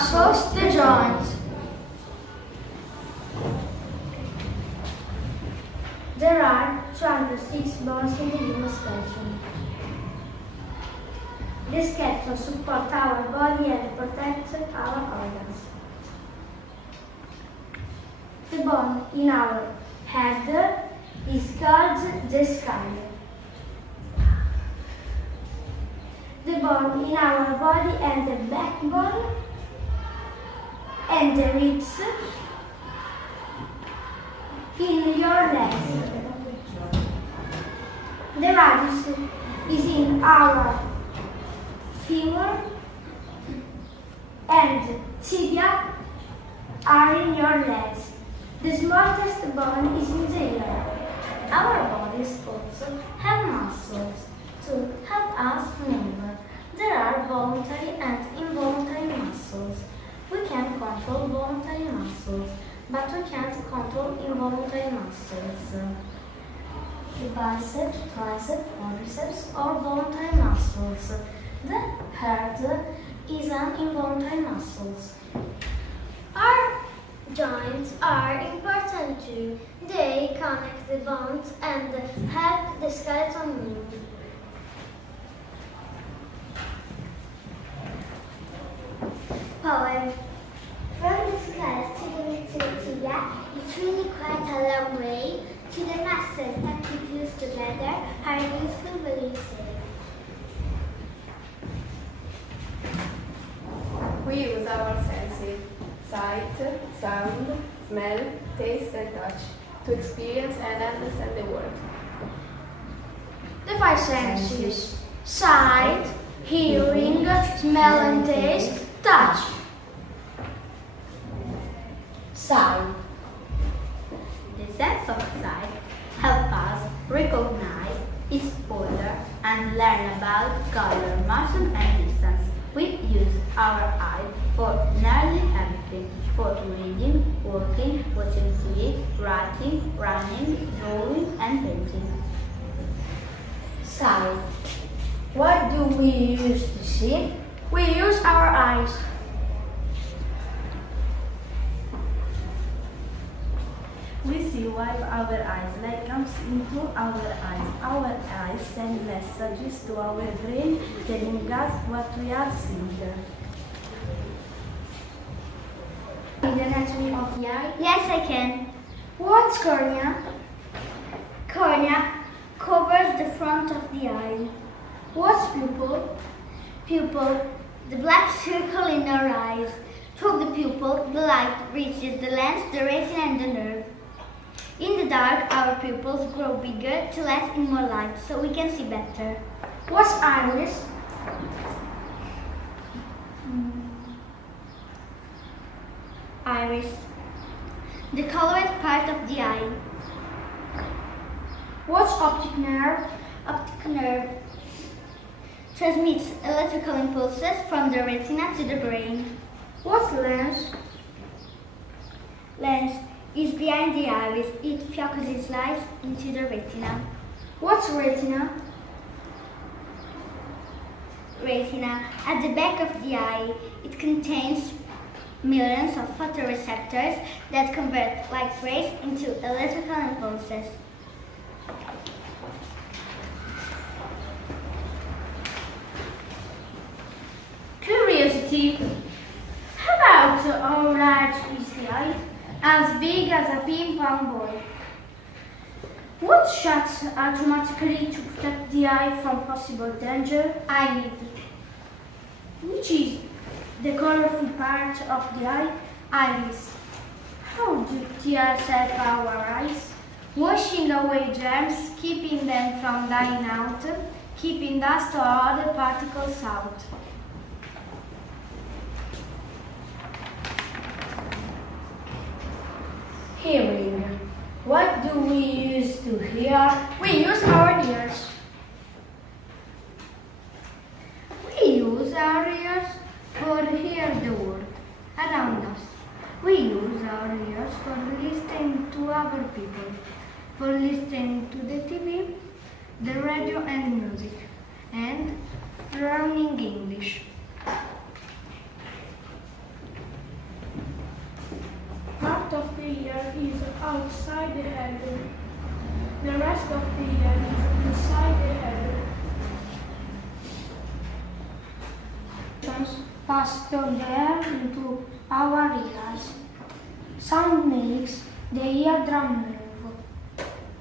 muscles, the joints. There are 206 bones in the human skeleton. The skeleton supports our body and protects our organs. The bone in our head is called the skull. The bone in our body and the backbone and the ribs in your legs. The radius is in our femur and tibia are in your legs. The smallest bone is in the ear. Our bodies also have muscles to help us move. There are voluntary and involuntary muscles. We can control voluntary muscles, but we can't control involuntary muscles. The bicep, tricep, quadriceps are voluntary muscles. The heart is an involuntary muscle. Our joints are important too. They connect the bones and help the skeleton move. Poem. From the skull to the tibia, it's really quite a long way. To the muscles that keep you together are useful when you say. We use our senses, sight, sound, smell, taste and touch, to experience and understand the world. The five senses: sight, hearing, smell and taste, touch. Sight. The sense of sight helps us recognize its odor and learn about color, motion and distance. We use our eyes for nearly everything: for reading, working, watching TV, writing, running, drawing and painting. Sight. What do we use to see? We use our eyes. We see with our eyes, light comes into our eyes. Our eyes send messages to our brain telling us what we are seeing. The anatomy of the eye. Yes, I can. What's cornea? Cornea covers the front of the eye. What's pupil? Pupil, the black circle in our eyes. Through the pupil, the light reaches the lens, the retina and the nerve. In the dark, our pupils grow bigger to let in more light, so we can see better. What's iris? Iris, the colored part of the eye. What's optic nerve? Optic nerve transmits electrical impulses from the retina to the brain. What's lens? Lens is behind the iris. It focuses light into the retina. What's retina? Retina, at the back of the eye, it contains millions of photoreceptors that convert light rays into electrical impulses. Curiosity. How about how large is the eye? As big as a ping-pong ball. What shuts automatically to protect the eye from possible danger? Eyelid. Which is the colorful part of the eye? Iris. How do tears help our eyes? Washing away germs, keeping them from dying out, keeping dust or other particles out. Hearing. What do we use to hear? We use our ears. We use our ears for hear the world around us. We use our ears for listening to other people, for listening to the TV, the radio and music, and learning English. year is outside the head. The rest of the year is inside the head. Pass the air into our ears. Sound makes the eardrum move.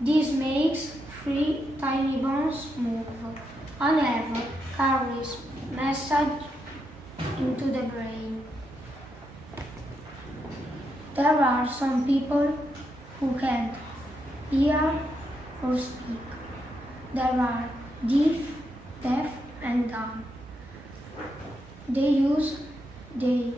This makes 3 tiny bones move. A nerve carries message into the brain. There are some people who can't hear or speak. There are deaf and dumb. They use their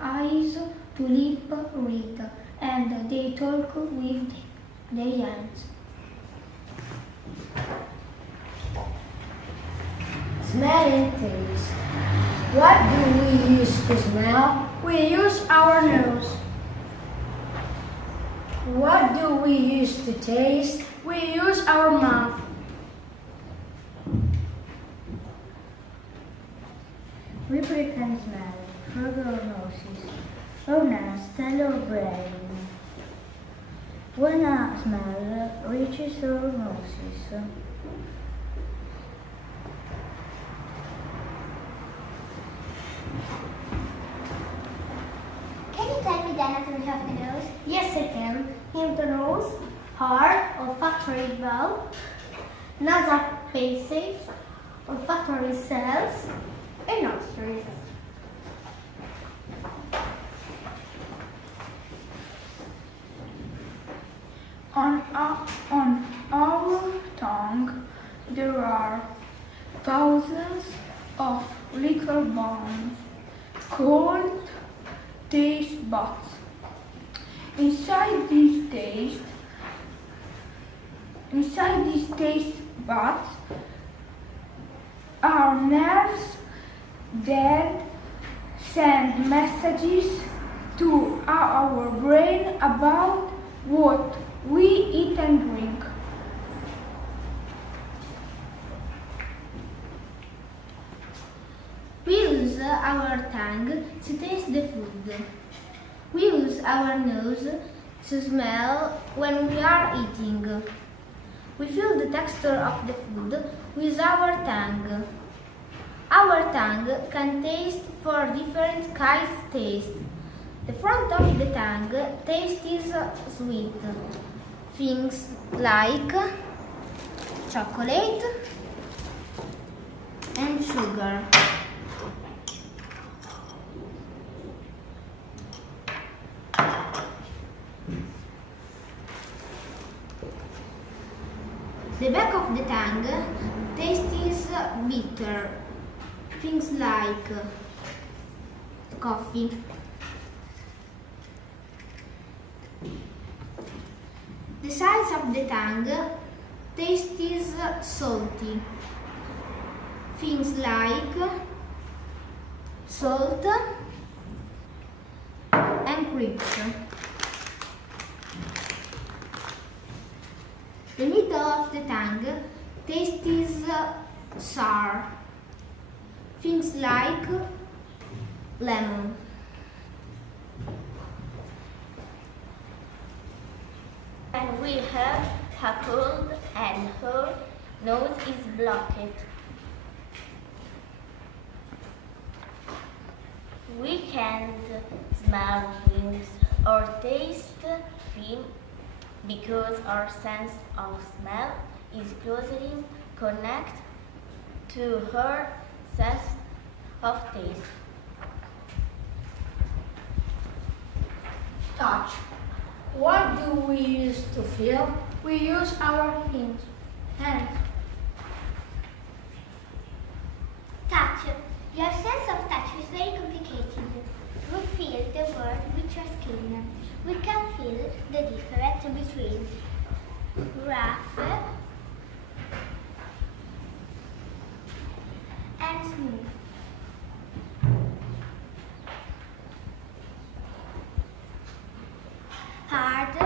eyes to lip read, and they talk with their hands. Smell and taste. What do we use to smell? We use our nose. What do we use to taste? We use our mouth. We can smell through our noses, our nose, and our brain. When a smell reaches our noses, Can you tell me the anatomy of the nose? Yes, I can. In the nose, heart, olfactory valve, nasal passage, olfactory cells, and nostrils. On our tongue, there are thousands of little bones called taste buds. Inside these taste buds are nerves that send messages to our brain about what we eat and drink. We use our tongue to taste the food. We use our nose to smell when we are eating. We feel the texture of the food with our tongue. Our tongue can taste for different kinds of taste. The front of the tongue taste is sweet. Things like chocolate and sugar. The back of the tongue taste is bitter. Things like coffee. The sides of the tongue taste is salty. Things like salt and grapes. The middle of the tongue taste is sour. Things like lemon. And we have a cold and her nose is blocked. We can't smell things or taste things because our sense of smell is closely connected to her sense of taste. Touch. What do we use to feel? We use our hands. Touch. Your sense of touch is very complicated. We feel the world with your skin. We can feel the difference between rough and smooth. Hard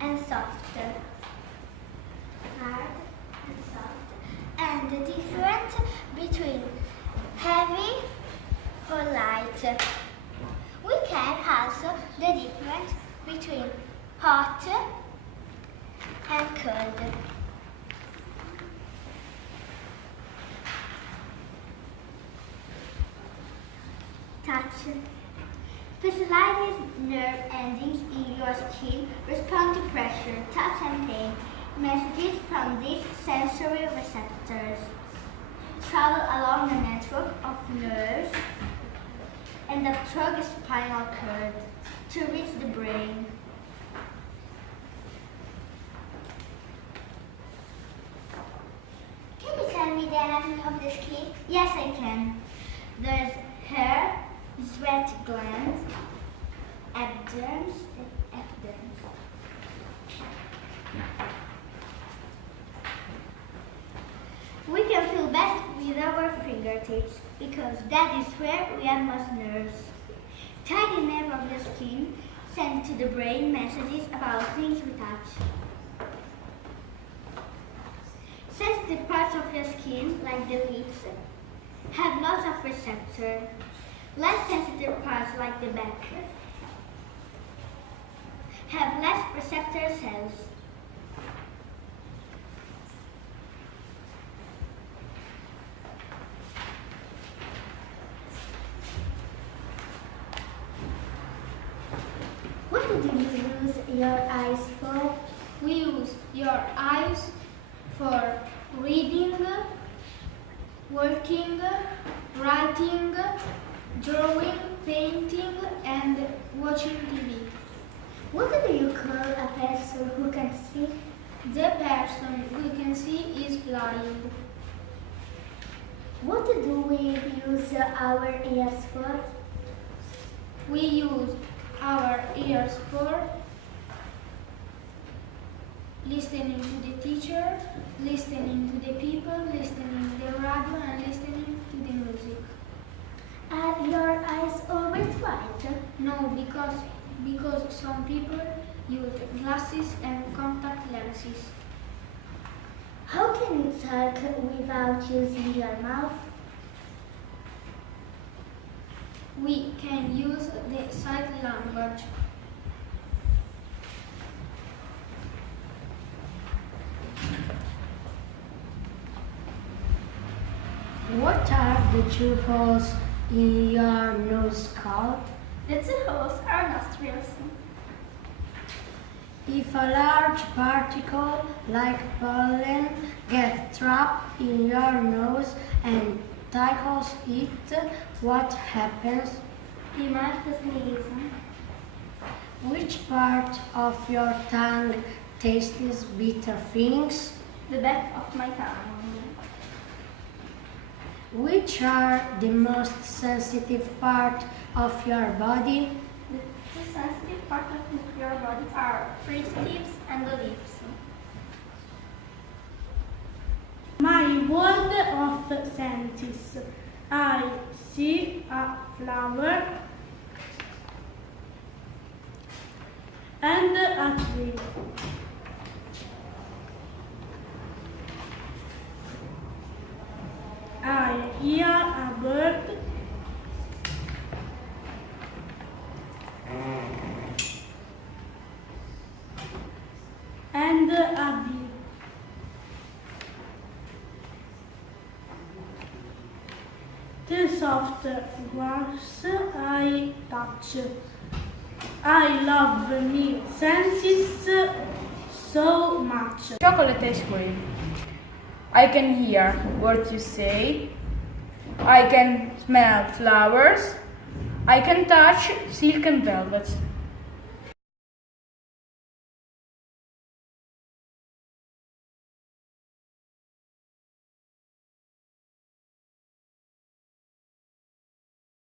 and soft. Hard and soft. And the difference between heavy or light. We can also the difference Specialized nerve endings in your skin respond to pressure, touch and pain. Messages from these sensory receptors travel along the network of nerves and through the spinal cord to reach the brain. Can you tell me the anatomy of the skin? Yes, I can. There's hair, sweat glands, epidermis. We can feel best with our fingertips because that is where we have most nerves. Tiny nerves of the skin send to the brain messages about things we touch. Sensitive parts of your skin, like the lips, have lots of receptors. Less sensitive parts, like the back, have less receptor cells. What did you use your eyes for? We use your eyes for reading, working, writing, drawing, painting, and watching TV. What do you call a person who can see? The person who can see is blind. What do we use our ears for? We use our ears for listening to the teacher, listening to the people, listening to the radio, and listening to the music. Are your eyes always white? No, because some people use glasses and contact lenses. How can you talk without using your mouth? We can use the sign language. What are the two holes in your nose called? The two holes are nostrils. If a large particle like pollen gets trapped in your nose and tickles it, what happens? You might sneeze. Which part of your tongue tastes bitter things? The back of my tongue. Which are the most sensitive part of your body? The sensitive part of your body are fingertips and the lips. My world of senses. I see a flower and a tree. I hear a bird and a bee. The soft grass I touch. I love my senses so much. Chocolate ice cream. I can hear what you say. I can smell flowers. I can touch silk and velvet.